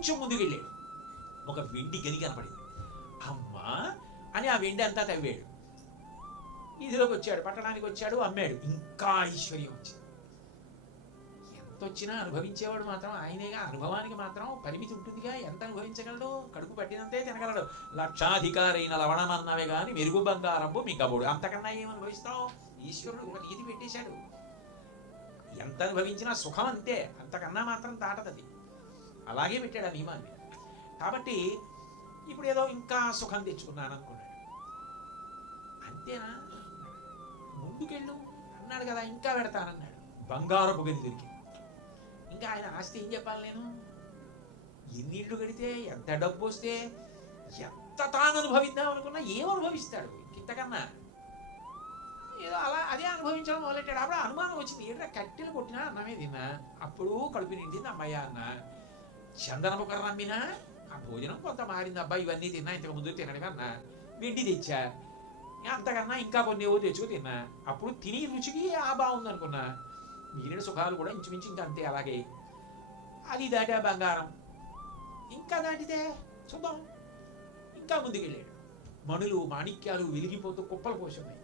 కొంచెం ముందుకెళ్ళాడు. ఒక వెండి గని కనపడింది. అమ్మా అని ఆ వెండి అంతా తవ్వాడు. వీధిలోకి వచ్చాడు, పట్టణానికి వచ్చాడు, అమ్మాడు. ఇంకా ఐశ్వర్యం వచ్చింది. ఎంత వచ్చినా అనుభవించేవాడు మాత్రం ఆయనేగా. అనుభవానికి మాత్రం పరిమితి ఉంటుందిగా. ఎంత అనుభవించగలడు? కడుపు పట్టినంతే తినగలడు. లక్షాధికారైన లవణమన్నవే గాని మెరుగు బంగారంబు మీ కబుడు. అంతకన్నా ఏం అనుభవిస్తావు? ఈశ్వరుడు ఒక నీతి పెట్టేశాడు. ఎంత అనుభవించినా సుఖం అంతే, అంతకన్నా మాత్రం దాటదది. అలాగే పెట్టాడు ఆ నియమాన్ని. కాబట్టి ఇప్పుడు ఏదో ఇంకా సుఖం తెచ్చుకున్నాను అనుకున్నాడు. అంతేనా? ముందుకెళ్ళు అన్నాడు కదా, ఇంకా పెడతానన్నాడు. బంగారపు గది దొరికింది. ఇంకా ఆయన ఆస్తి ఏం చెప్పాలి నేను? ఎన్ని ఇళ్ళు కడితే, ఎంత డబ్బు వస్తే, ఎంత తాను అనుభవిద్దాం అనుకున్నా ఏం అనుభవిస్తాడు ఇంతకన్నా? ఏదో అలా అదే అనుభవించడం మొదలెట్టాడు. అప్పుడు అనుమానం వచ్చింది, ఏంటో కట్టెలు కొట్టినా అన్నమే తిన్నా, అప్పుడు కడుపు నిండింది అమ్మాయి అన్న. చందనపు కర్ర అమ్మినా ఆ భోజనం కొంత మారింది అబ్బాయి, ఇవన్నీ తిన్నా, ఇంతకు ముందు తినడమే అన్నా. వెండి తెచ్చా, అంతకన్నా ఇంకా కొన్ని ఏవో తెచ్చుకు తిన్నా. అప్పుడు తిని రుచికి ఆ బాగుంది అనుకున్నా. మిగిలిన సుఖాలు కూడా ఇంచుమించు ఇంకా అంతే అలాగే. అది దాటా బంగారం, ఇంకా దాటితే చూద్దాం. ఇంకా ముందుకెళ్ళాడు. మణులు మాణిక్యాలు వెలిగిపోతూ కుప్పలు పోసున్నాయి.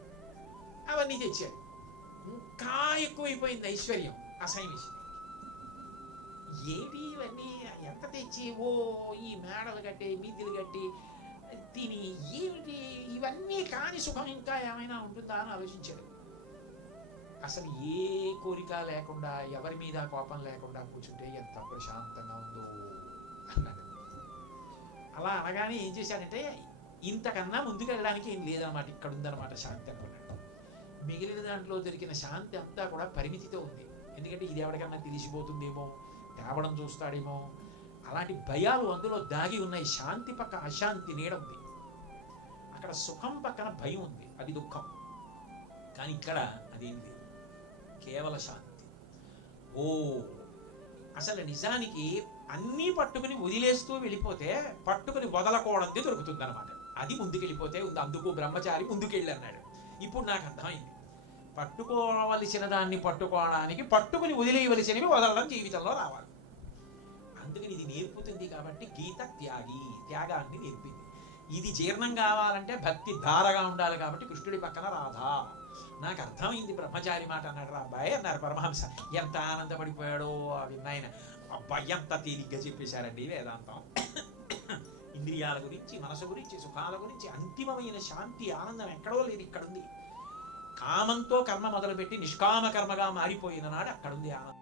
అవన్నీ తెచ్చాడు. ఇంకా ఎక్కువైపోయింది ఐశ్వర్యం. అసహ్యం వేసింది. ఏమిటి ఇవన్నీ ఎంత తెచ్చి, ఓ ఈ మేడలు కట్టి మీదిలు కట్టి తిని, ఏమిటి ఇవన్నీ కాని సుఖం ఇంకా ఏమైనా ఉంటుందా అని ఆలోచించాడు. అసలు ఏ కోరిక లేకుండా, ఎవరి మీద కోపం లేకుండా కూర్చుంటే ఎంత ప్రశాంతంగా ఉందో అన్నాడు. అలా అనగానే ఏం చేశాడంటే, ఇంతకన్నా ముందుకు వెళ్ళడానికి ఏం లేదన్నమాట, ఇక్కడ ఉందన్నమాట శాంతి అనుకున్నాడు. మిగిలిన దాంట్లో దొరికిన శాంతి అంతా కూడా పరిమితితో ఉంది. ఎందుకంటే ఇది ఎవరికన్నా తెలిసిపోతుందేమో, తేవడం చూస్తాడేమో, అలాంటి భయాలు అందులో దాగి ఉన్నాయి. శాంతి పక్క అశాంతి నీడ ఉంది. అక్కడ సుఖం పక్కన భయం ఉంది, అది దుఃఖం. కానీ ఇక్కడ అదేం లేదు, కేవల శాంతి. ఓ అసలు నిజానికి అన్నీ పట్టుకుని వదిలేస్తూ వెళ్ళిపోతే పట్టుకుని వదలకోవడంతో దొరుకుతుంది అనమాట. అది ముందుకెళ్ళిపోతే ఉంది. అందుకు బ్రహ్మచారి ముందుకెళ్ళి అన్నాడు. ఇప్పుడు నాకు అర్థమైంది, పట్టుకోవలసిన దాన్ని పట్టుకోవడానికి పట్టుకుని వదిలేయవలసినవి వదలడం జీవితంలో రావాలి. అందుకని ఇది నేర్పుతుంది. కాబట్టి గీత త్యాగాన్ని నేర్పింది. ఇది జీర్ణం కావాలంటే భక్తి ధారగా ఉండాలి. కాబట్టి కృష్ణుడి పక్కన రాధా. నాకు అర్థమైంది బ్రహ్మచారి మాట అన్నాడు. రా అబ్బాయి అన్నారు పరమహంస. ఎంత ఆనందపడిపోయాడో ఆ విన్నాయన. అబ్బాయి ఎంత తేలిగ్గా చెప్పేశారండి వేదాంతం. ఇంద్రియాల గురించి, మనసు గురించి, సుఖాల గురించి అంతిమమైన శాంతి ఆనందం ఎక్కడో లేదు, ఇక్కడుంది. కామంతో కర్మ మొదలుపెట్టి నిష్కామ కర్మగా మారిపోయిన నాడు అక్కడుంది ఆనందం.